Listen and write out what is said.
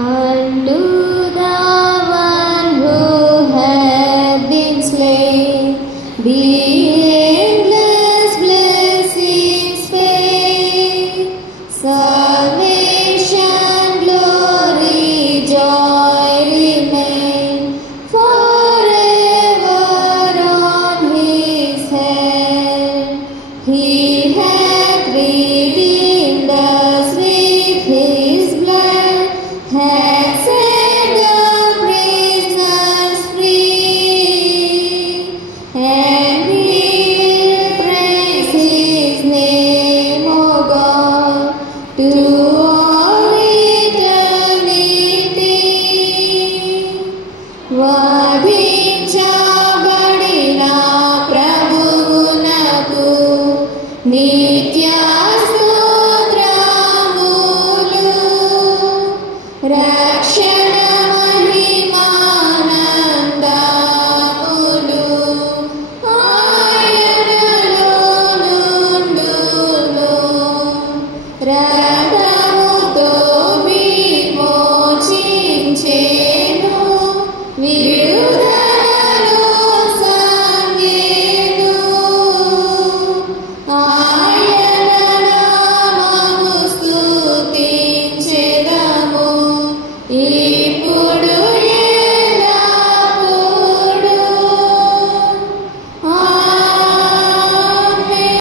unto the one who hath been slain, be endless blessings paid, salvation, glory, joy remain forever on his head. He hath redeemed us with his blood, hath set the prisoners free, and we will praise his name, O God, to all eternity. వధించబడిన ప్రభువునకు నిత్య స్తోత్రములు, రక్షణ మహిమానందములు ఆయనలో నుండును. రక్తముతో విమోచించెను,